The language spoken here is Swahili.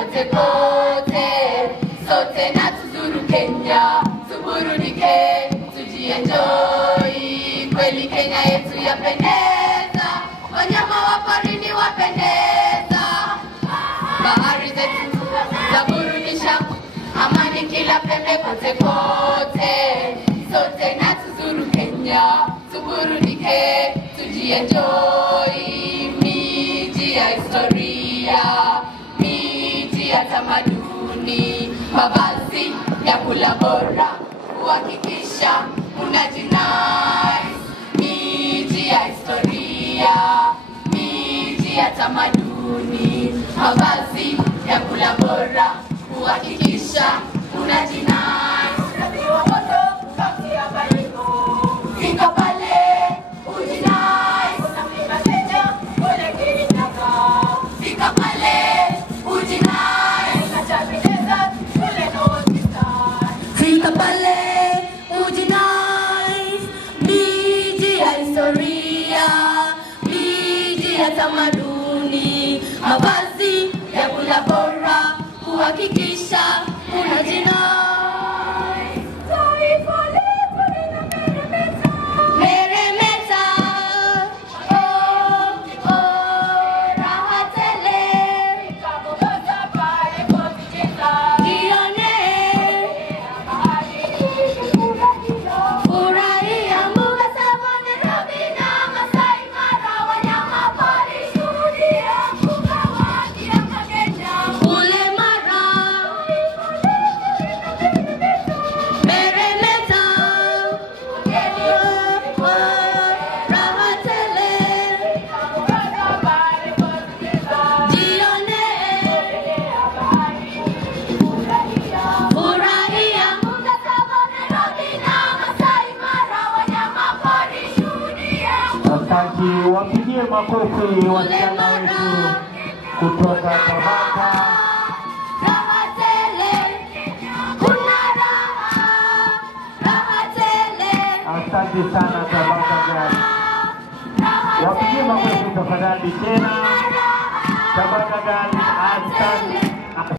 kote kote, sote na tuzuru Kenya, tuburudike, tujienjoy, kweli Kenya yetu yapendeza, wanyama wa porini wapendeza, bahari zetu zaburudisha, amani kila pembe kote kote, sote na tuzuru Kenya, tuburudike, tujienjoy, miji ya historia, miji ya tamaduni, mavazi ya kula bora, kuhakikisha unajinai, miji ya historia, miji ya tamaduni, mavazi ya kula bora, kuhakikisha unajinai. Fika pale ujinai, fika pale ujinai, fika pale ujinai, miji ya historia, miji ya tamaduni, mavazi ya kula bora, kuhakikisha unajinai. Wapigie makofi wasichana wetu kutoka Tabata. Raha tele, kuna raha, raha tele. Asante sana Tabata Girls. Wapigie makofi tafadhali tena. Tabata Girls, asante.